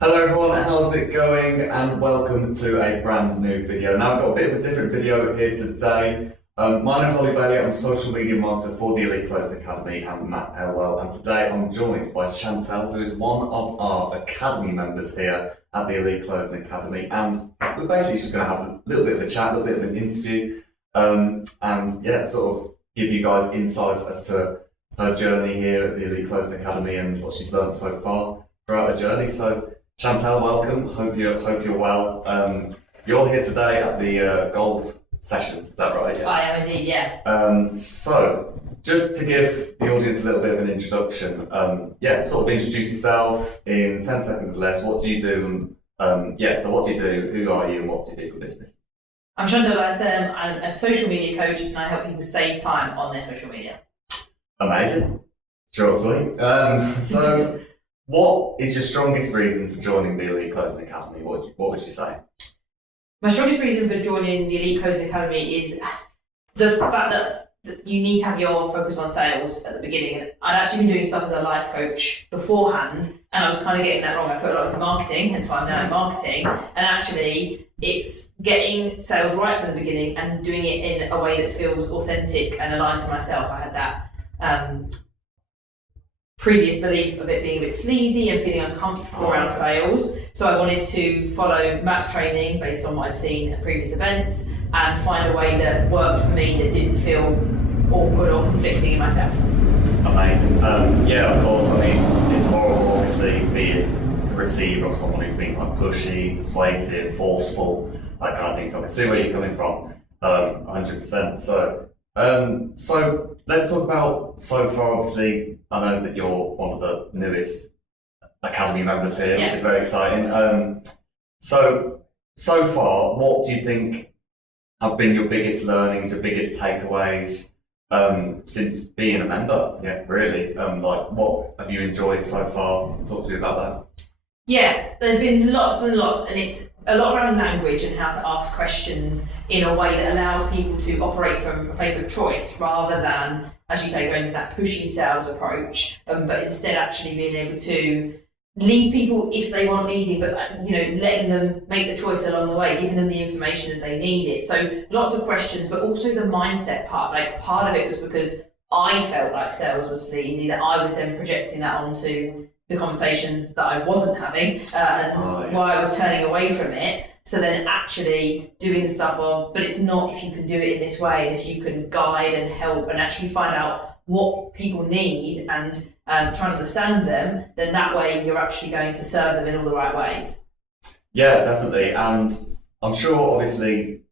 Hello everyone, how's it going? And welcome to a brand new video. Now I've got a bit of a different video here today. My name's Ollie Bailey, I'm social media marketer for the Elite Closed Academy and Matt Elwell, and today I'm joined by Chantel, who is one of our Academy members here at the Elite Closed Academy, and we're basically just going to have a little bit of a chat, a little bit of an interview, and sort of give you guys insights as to her journey here at the Elite Closed Academy and what she's learned so far throughout her journey. So Chantel, welcome. Hope you're well. You're here today at the gold session. Is that right? Yeah. I am indeed. Yeah. So just to give the audience a little bit of an introduction, sort of introduce yourself in 10 seconds or less. What do you do? So what do you do? Who are you? And what do you do for business? I'm Chantal Lyson. I'm a social media coach, and I help people save time on their social media. Amazing. Short and sweet. So. What is your strongest reason for joining the Elite Closing Academy? What would you say? My strongest reason for joining the Elite Closing Academy is the fact that you need to have your focus on sales at the beginning. I'd actually been doing stuff as a life coach beforehand, and I was kind of getting that wrong. I put a lot into marketing, hence why I'm now in marketing. And actually, it's getting sales right from the beginning and doing it in a way that feels authentic and aligned to myself. I had that previous belief of it being a bit sleazy and feeling uncomfortable around sales. So I wanted to follow Matt's training based on what I'd seen at previous events and find a way that worked for me that didn't feel awkward or conflicting in myself. Amazing. Of course, I mean, it's horrible obviously being the receiver of someone who's been quite pushy, persuasive, forceful, that kind of thing. So I can see where you're coming from, 100%. So let's talk about so far. Obviously, I know that you're one of the newest Academy members here, which is very exciting. So far, what do you think have been your biggest learnings, your biggest takeaways since being a member? Yeah, really. What have you enjoyed so far? Talk to me about that. Yeah, there's been lots and lots, and it's a lot around language and how to ask questions in a way that allows people to operate from a place of choice rather than, as you say, going to that pushy sales approach, but instead actually being able to lead people if they want leading, but letting them make the choice along the way, giving them the information as they need it. So lots of questions, but also the mindset part. Like part of it was because I felt like sales was sleazy, that I was then projecting that onto the conversations that I wasn't having why I was turning away from it. So then actually doing the stuff of, but it's not if you can do it in this way, if you can guide and help and actually find out what people need and try to understand them, then that way you're actually going to serve them in all the right ways. Yeah, definitely. And I'm sure, obviously,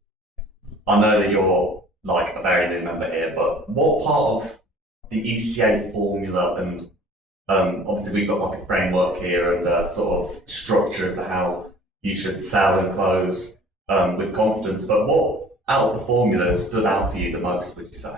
I know that you're like a very new member here, but what part of the ECA formula and obviously we've got like a framework here and a sort of structure as to how you should sell and close with confidence, but what out of the formula stood out for you the most, would you say?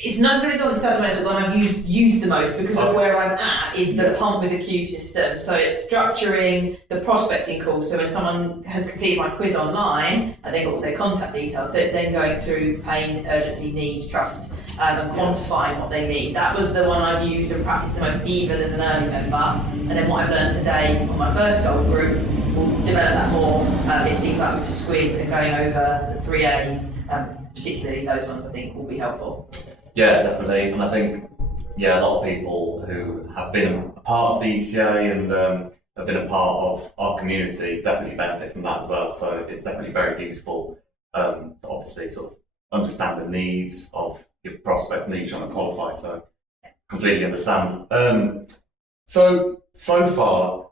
It's not necessarily the one that stood out the most, but the one I've used the most because of where I'm at is the pump with a Q system. So it's structuring the prospecting call. So when someone has completed my quiz online, and they've got all their contact details, so it's then going through pain, urgency, need, trust, and quantifying what they need. That was the one I've used and practiced the most even as an early member. And then what I've learned today on my first gold group, we'll develop that more. It seems like with Squid and going over the 3 A's, particularly those ones I think will be helpful. Yeah, definitely. And I think, a lot of people who have been a part of the ECA and have been a part of our community definitely benefit from that as well. So it's definitely very useful to obviously sort of understand the needs of your prospects and who you're trying to qualify. So completely understand. So far,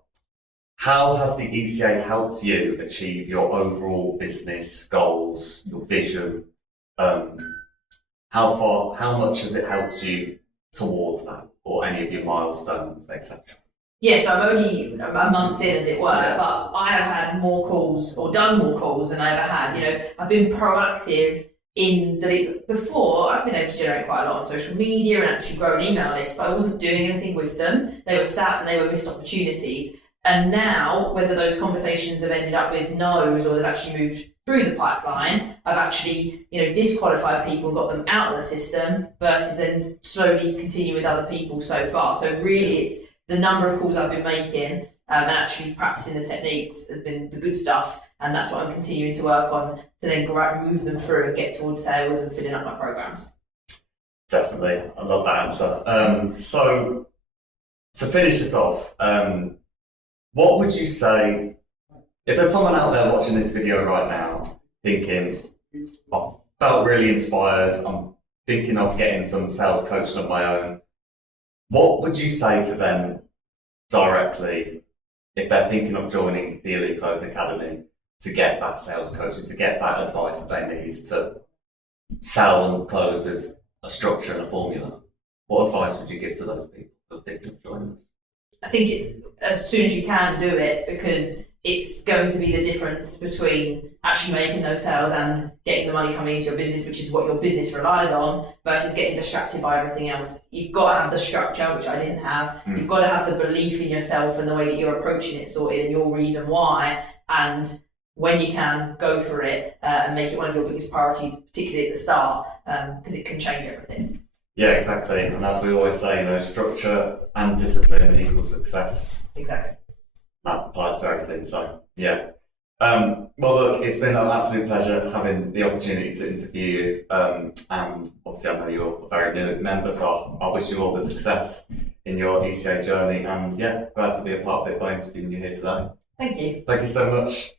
how has the ECA helped you achieve your overall business goals, your vision? How much has it helped you towards that, or any of your milestones, etc.? Yeah, so I'm only a month in, as it were, but I have had more calls or done more calls than I ever had. I've been proactive in before. I've been able to generate quite a lot on social media and actually grow an email list, but I wasn't doing anything with them. They were sat and they were missed opportunities. And now, whether those conversations have ended up with no's or they've actually moved through the pipeline, I've actually, disqualified people and got them out of the system versus then slowly continue with other people so far. So really it's the number of calls I've been making and actually practicing the techniques has been the good stuff, and that's what I'm continuing to work on to then move them through and get towards sales and filling up my programs. Definitely, I love that answer. So to finish this off, what would you say if there's someone out there watching this video right now thinking, I felt really inspired, I'm thinking of getting some sales coaching of my own, what would you say to them directly if they're thinking of joining the Elite Closing Academy to get that sales coaching, to get that advice that they need to sell and close with a structure and a formula? What advice would you give to those people who are thinking of joining us? I think it's as soon as you can do it, because it's going to be the difference between actually making those sales and getting the money coming into your business, which is what your business relies on, versus getting distracted by everything else. You've got to have the structure, which I didn't have. You've got to have the belief in yourself and the way that you're approaching it sorted and your reason why. And when you can, go for it and make it one of your biggest priorities, particularly at the start, because it can change everything. Yeah, exactly. And as we always say, structure and discipline equals success. Exactly. That applies to everything. So, yeah. Well, look, it's been an absolute pleasure having the opportunity to interview you. And obviously, I know you're a very new member, so I wish you all the success in your ECA journey. And yeah, glad to be a part of it by interviewing you here today. Thank you. Thank you so much.